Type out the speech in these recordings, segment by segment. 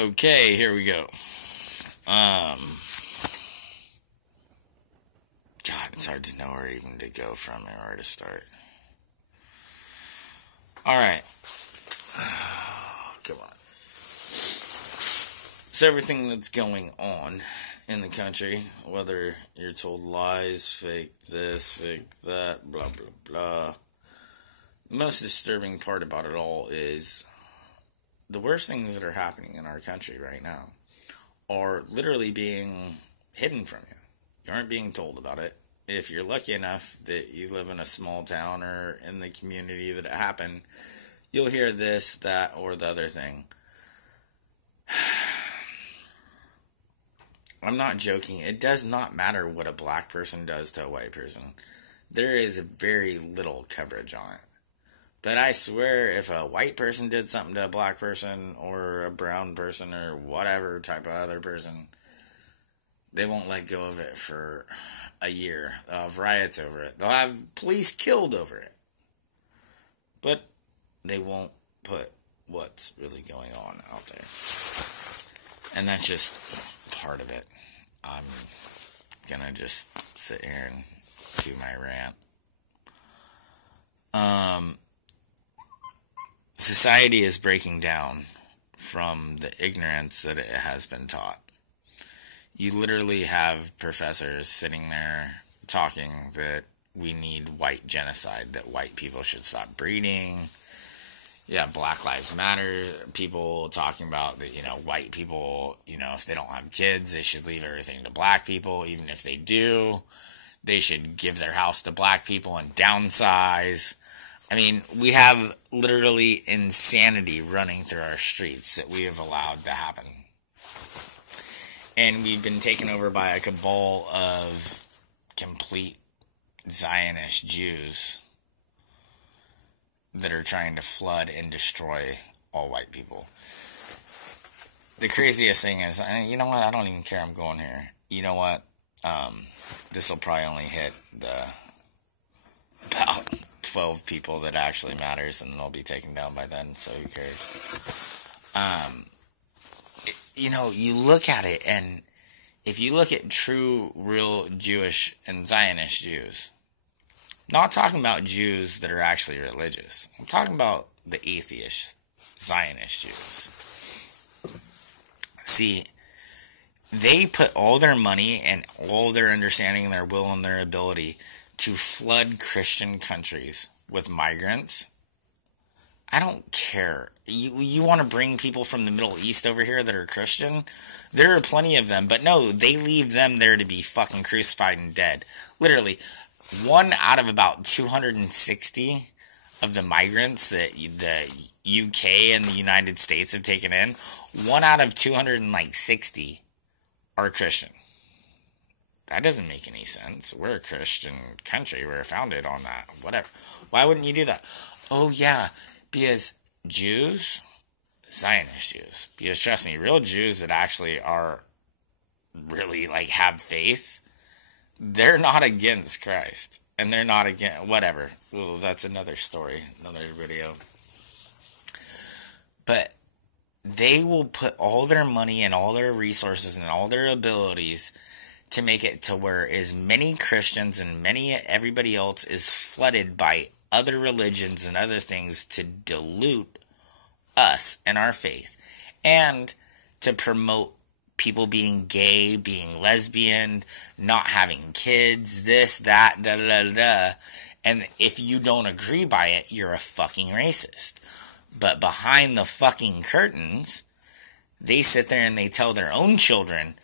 Okay, here we go. Um, God, it's hard to know where even to go from or where to start. Alright. Come on. So everything that's going on in the country, whether you're told lies, fake this, fake that, blah, blah, blah. The most disturbing part about it all is the worst things that are happening in our country right now are literally being hidden from you. You aren't being told about it. If you're lucky enough that you live in a small town or in the community that it happened, you'll hear this, that, or the other thing. I'm not joking. It does not matter what a black person does to a white person. There is very little coverage on it. But I swear, if a white person did something to a black person or a brown person or whatever type of other person, they won't let go of it for a year. They'll have riots over it. They'll have police killed over it. But they won't put what's really going on out there. And that's just part of it. I'm gonna just sit here and do my rant. Society is breaking down from the ignorance that it has been taught. You literally have professors sitting there talking that we need white genocide, that white people should stop breeding. Yeah, Black Lives Matter, people talking about that, white people, if they don't have kids, they should leave everything to black people. Even if they do, they should give their house to black people and downsize. I mean, we have literally insanity running through our streets that we have allowed to happen. And we've been taken over by a cabal of complete Zionist Jews that are trying to flood and destroy all white people. The craziest thing is, you know what, I don't even care, I'm going here. You know what, this will probably only hit about 12 people that actually matters, and they'll be taken down by then, so who cares? You look at it, and if you look at true, real Jewish and Zionist Jews, not talking about Jews that are actually religious, I'm talking about the atheist Zionist Jews. See, they put all their money and all their understanding, their will, and their ability to flood Christian countries with migrants. I don't care. You want to bring people from the Middle East over here that are Christian? There are plenty of them, but no, they leave them there to be fucking crucified and dead. Literally, 1 out of about 260 of the migrants that the UK and the United States have taken in, 1 out of 260 are Christian. That doesn't make any sense. We're a Christian country. We're founded on that. Whatever. Why wouldn't you do that? Oh, yeah. Because Jews, Zionist Jews, because trust me, real Jews that actually are really, have faith, they're not against Christ. And they're not against, whatever. Well, that's another story, another video. But they will put all their money and all their resources and all their abilities to make it to where as many Christians and everybody else is flooded by other religions and other things to dilute us and our faith, and to promote people being gay, being lesbian, not having kids, this, that, da-da-da-da-da. And if you don't agree by it, you're a fucking racist. But behind the fucking curtains, they sit there and they tell their own children,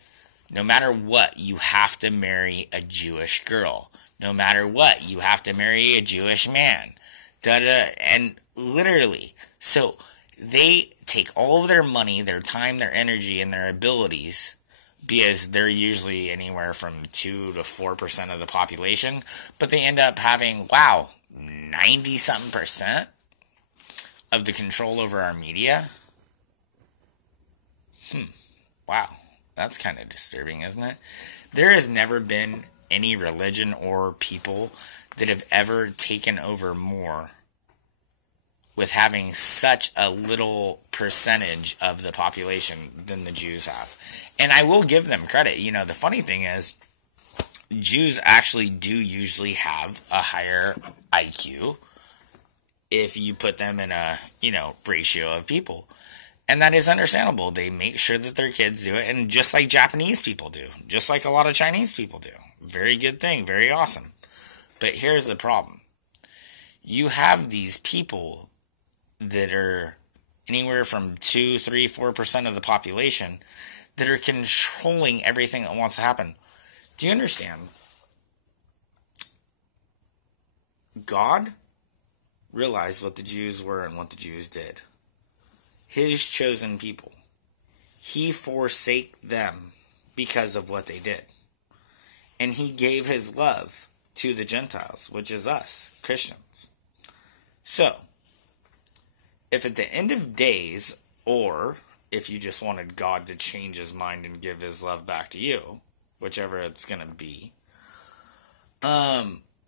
no matter what, you have to marry a Jewish girl. No matter what, you have to marry a Jewish man. Da-da, and literally, so they take all of their money, their time, their energy, and their abilities, because they're usually anywhere from 2 to 4% of the population, but they end up having, 90-something% of the control over our media? Wow. That's kind of disturbing, isn't it? There has never been any religion or people that have ever taken over more with having such a little percentage of the population than the Jews have. And I will give them credit. You know, the funny thing is, Jews actually do usually have a higher IQ if you put them in a, ratio of people. And that is understandable. They make sure that their kids do it, and just like Japanese people do, just like a lot of Chinese people do. Very good thing, very awesome. But here's the problem. You have these people that are anywhere from 2, 3, 4% of the population that are controlling everything that wants to happen. Do you understand? God realized what the Jews were and what the Jews did. His chosen people. He forsake them because of what they did. And he gave his love to the Gentiles, which is us, Christians. So, if at the end of days, or if you just wanted God to change his mind and give his love back to you, whichever it's going to be,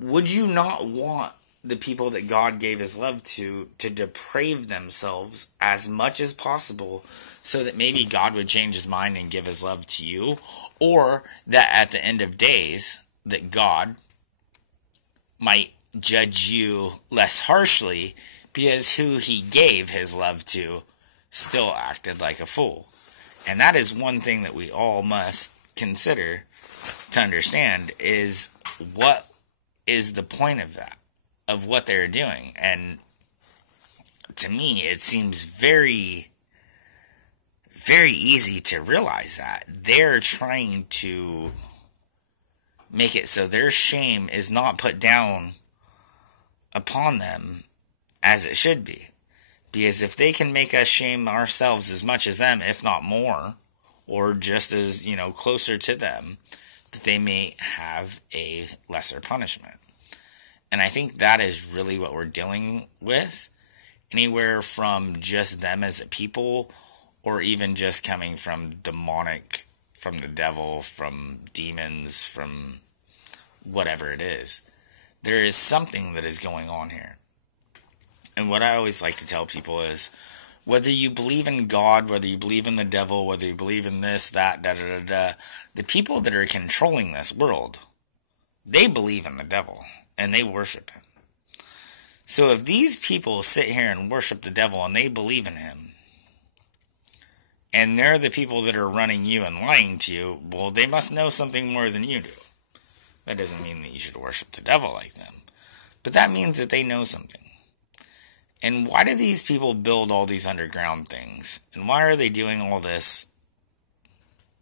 would you not want the people that God gave his love to deprave themselves as much as possible so that maybe God would change his mind and give his love to you? Or that at the end of days, that God might judge you less harshly because who he gave his love to still acted like a fool. And that is one thing that we all must consider to understand, is what is the point of that, of what they're doing. And to me, it seems very, very easy to realize that they're trying to make it so their shame is not put down upon them as it should be. Because if they can make us shame ourselves as much as them, if not more, or just as, closer to them, that they may have a lesser punishment. And I think that is really what we're dealing with. Anywhere from just them as a people, or even just coming from demonic, from the devil, from demons, from whatever it is. There is something that is going on here. And what I always like to tell people is, whether you believe in God, whether you believe in the devil, whether you believe in this, that, the people that are controlling this world, they believe in the devil, and they worship him. So if these people sit here and worship the devil, and they believe in him, and they're the people that are running you and lying to you, well, they must know something more than you do. That doesn't mean that you should worship the devil like them. But that means that they know something. And why do these people build all these underground things? And why are they doing all this?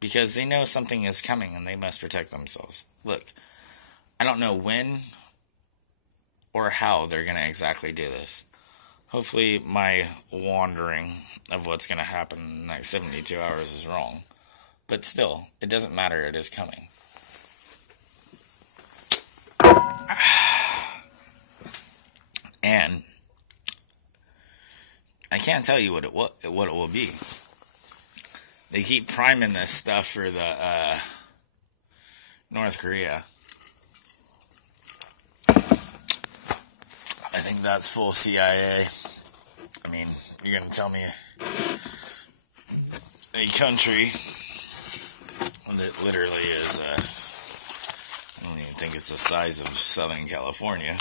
Because they know something is coming and they must protect themselves. Look, I don't know when or how they're going to exactly do this. Hopefully my wandering of what's going to happen in the next 72 hours is wrong. But still, it doesn't matter, it is coming. And I can't tell you what it will be. They keep priming this stuff for the North Korea. I think that's full CIA. I mean, you're going to tell me a country that literally is, I don't even think it's the size of Southern California,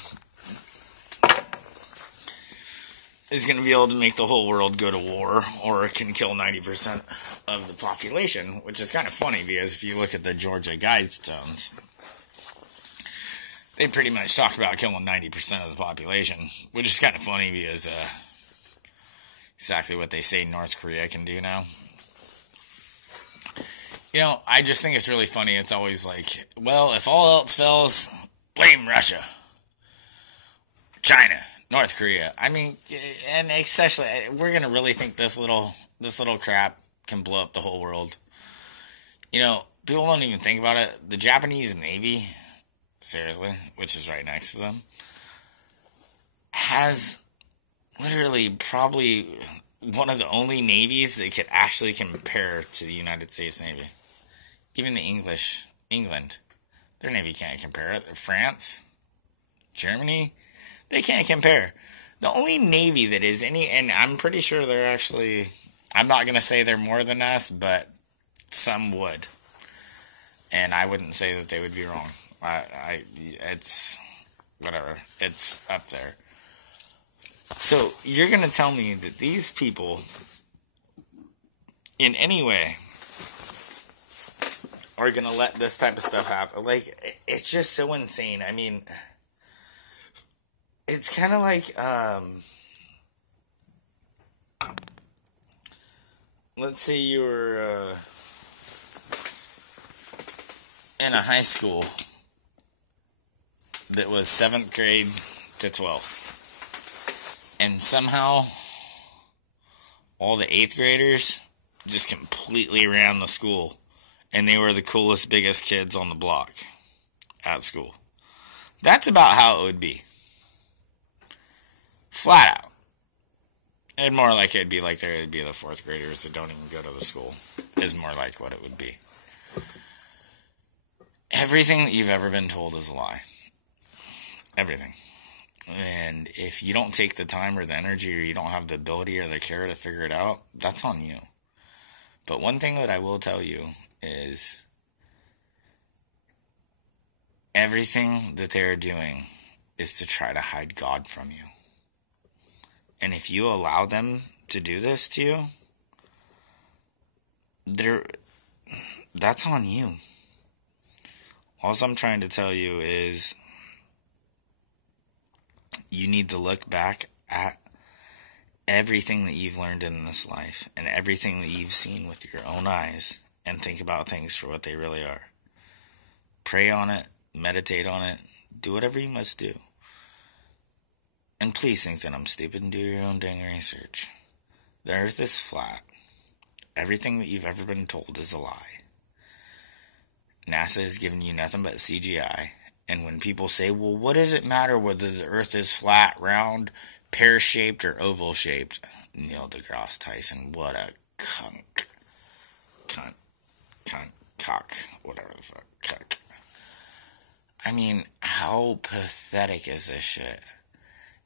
is going to be able to make the whole world go to war, or can kill 90% of the population, which is kind of funny because if you look at the Georgia Guidestones, they pretty much talk about killing 90% of the population, which is kind of funny because exactly what they say North Korea can do now. I just think it's really funny. It's always like, well, if all else fails, blame Russia, China, North Korea. I mean, and especially, we're going to really think this little crap can blow up the whole world. People don't even think about it. The Japanese Navy, seriously, which is right next to them, has literally probably one of the only navies that could actually compare to the United States Navy. Even the England, their Navy can't compare it. France, Germany, they can't compare. The only Navy that is any, and I'm pretty sure they're actually, I'm not going to say they're more than us, but some would. And I wouldn't say that they would be wrong. It's, whatever. It's up there. So, you're going to tell me that these people, in any way, are going to let this type of stuff happen? Like, it's just so insane. I mean, it's kind of like, let's say you were, in a high school that was 7th grade to 12th. And somehow, all the 8th graders just completely ran the school. And they were the coolest, biggest kids on the block at school. That's about how it would be. Flat out. And more like it'd be like there would be the 4th graders that don't even go to the school. Is more like what it would be. Everything that you've ever been told is a lie. Everything. And if you don't take the time or the energy, or you don't have the ability or the care to figure it out, that's on you. But one thing that I will tell you is everything that they're doing is to try to hide God from you. And if you allow them to do this to you, that's on you. All I'm trying to tell you is you need to look back at everything that you've learned in this life and everything that you've seen with your own eyes and think about things for what they really are. Pray on it, meditate on it, do whatever you must do. And please think that I'm stupid and do your own dang research. The earth is flat. Everything that you've ever been told is a lie. NASA has given you nothing but CGI. And when people say, well, what does it matter whether the earth is flat, round, pear-shaped, or oval-shaped? Neil deGrasse Tyson, what a cunt, cock, whatever the fuck, cuck. I mean, how pathetic is this shit?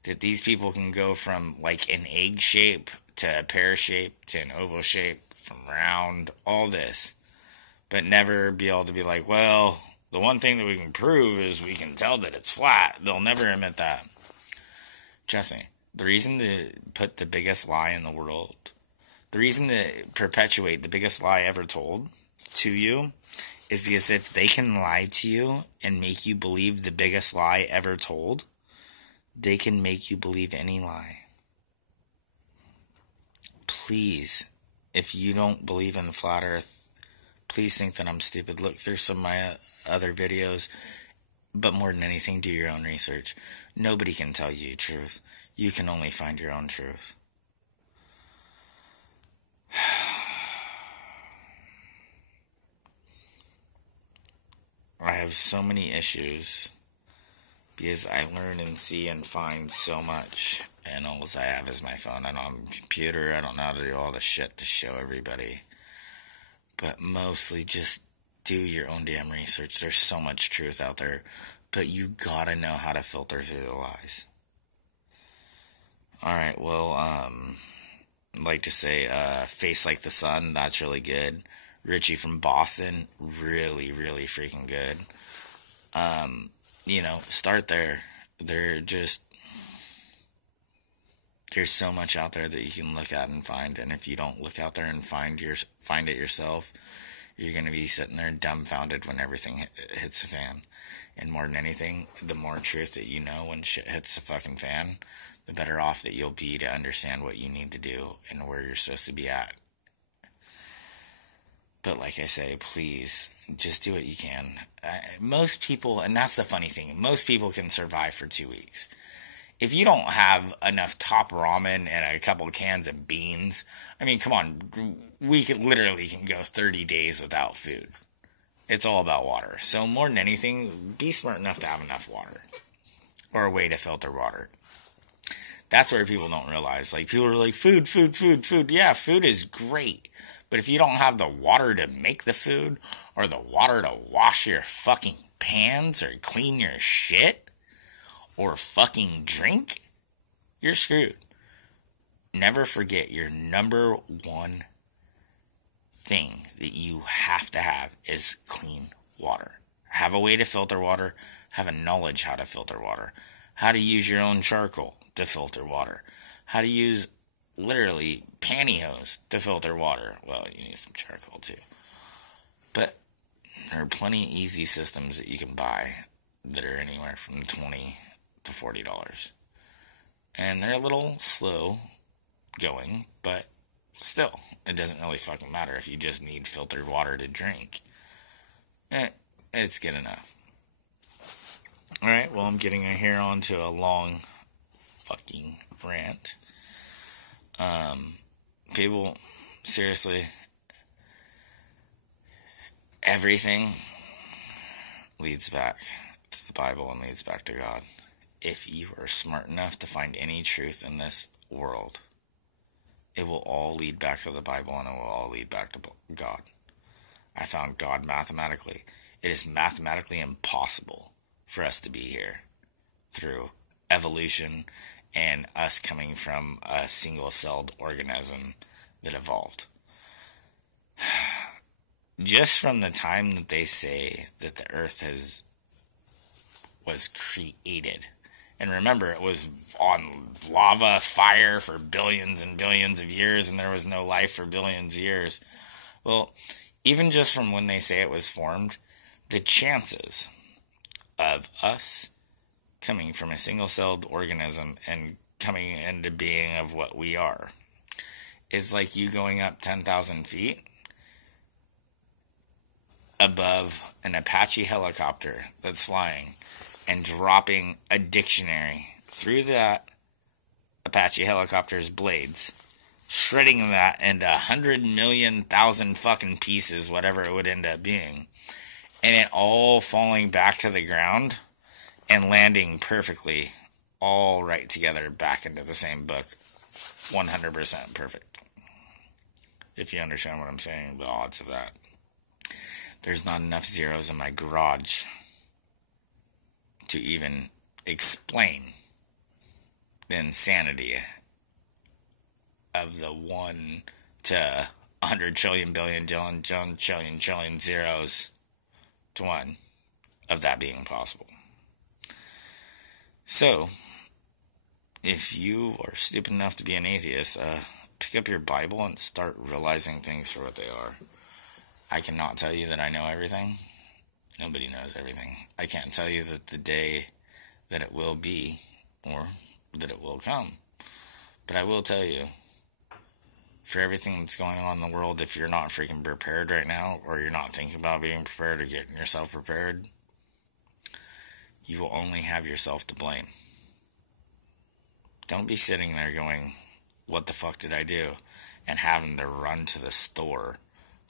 That these people can go from, like, an egg shape to a pear shape to an oval shape, from round, all this. But never be able to be like, well, the one thing that we can prove is we can tell that it's flat. They'll never admit that. Trust me. The reason to put the biggest lie in the world, the reason to perpetuate the biggest lie ever told to you, is because if they can lie to you and make you believe the biggest lie ever told, they can make you believe any lie. Please, if you don't believe in the flat earth, please think that I'm stupid. Look through some of my other videos. But more than anything, do your own research. Nobody can tell you the truth. You can only find your own truth. I have so many issues because I learn and see and find so much, and all I have is my phone. I don't have a computer. I don't know how to do all the shit to show everybody. But mostly just do your own damn research. There's so much truth out there, but you gotta know how to filter through the lies. Alright, well, I'd like to say, Face Like the Sun, that's really good. Richie from Boston, really, really freaking good. Start there. There's so much out there that you can look at and find, and if you don't look out there and find it yourself, you're going to be sitting there dumbfounded when everything hits the fan. And more than anything, the more truth that you know when shit hits the fucking fan, the better off that you'll be to understand what you need to do and where you're supposed to be at. But like I say, please, just do what you can. Most people, and that's the funny thing, most people can survive for 2 weeks. If you don't have enough top ramen and a couple of cans of beans, I mean, come on, we literally can go 30 days without food. It's all about water. So more than anything, be smart enough to have enough water. Or a way to filter water. That's where people don't realize. Like, people are like, food. Yeah, food is great. But if you don't have the water to make the food, or the water to wash your fucking pans, or clean your shit, or fucking drink, you're screwed. Never forget your number one thing that you have to have is clean water. Have a way to filter water. Have a knowledge how to filter water. How to use your own charcoal to filter water. How to use literally pantyhose to filter water. Well, you need some charcoal too. But there are plenty of easy systems that you can buy that are anywhere from $20 to $40. And they're a little slow going, but still, it doesn't really fucking matter if you just need filtered water to drink. It's good enough. Alright, well, I'm getting here onto a long fucking rant. People, seriously, everything leads back to the Bible and leads back to God. If you are smart enough to find any truth in this world, it will all lead back to the Bible and it will all lead back to God. I found God mathematically. It is mathematically impossible for us to be here through evolution and us coming from a single-celled organism that evolved. Just from the time that they say that the earth was created, and remember, it was on lava, fire for billions and billions of years, and there was no life for billions of years. Well, even just from when they say it was formed, the chances of us coming from a single-celled organism and coming into being of what we are is like you going up 10,000 feet above an Apache helicopter that's flying and dropping a dictionary through that Apache helicopter's blades, shredding that into 100,000,000 fucking pieces, whatever it would end up being, and it all falling back to the ground and landing perfectly, all right together back into the same book, 100% perfect. If you understand what I'm saying, the odds of that. There's not enough zeros in my garage to even explain the insanity of the 1 to 100 trillion billion trillion zeros to 1 of that being possible. So, if you are stupid enough to be an atheist, pick up your Bible and start realizing things for what they are. I cannot tell you that I know everything. Nobody knows everything. I can't tell you that the day that it will be, or that it will come. But I will tell you, for everything that's going on in the world, if you're not freaking prepared right now, or you're not thinking about being prepared or getting yourself prepared, you will only have yourself to blame. Don't be sitting there going, what the fuck did I do? And having to run to the store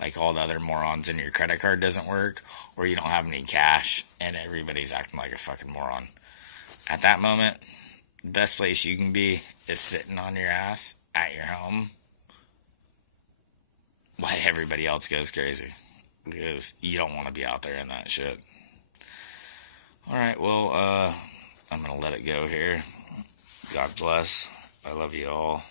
like all the other morons, and your credit card doesn't work, or you don't have any cash, and everybody's acting like a fucking moron. At that moment, the best place you can be is sitting on your ass at your home while everybody else goes crazy, because you don't want to be out there in that shit. Alright, well, I'm gonna let it go here. God bless. I love you all.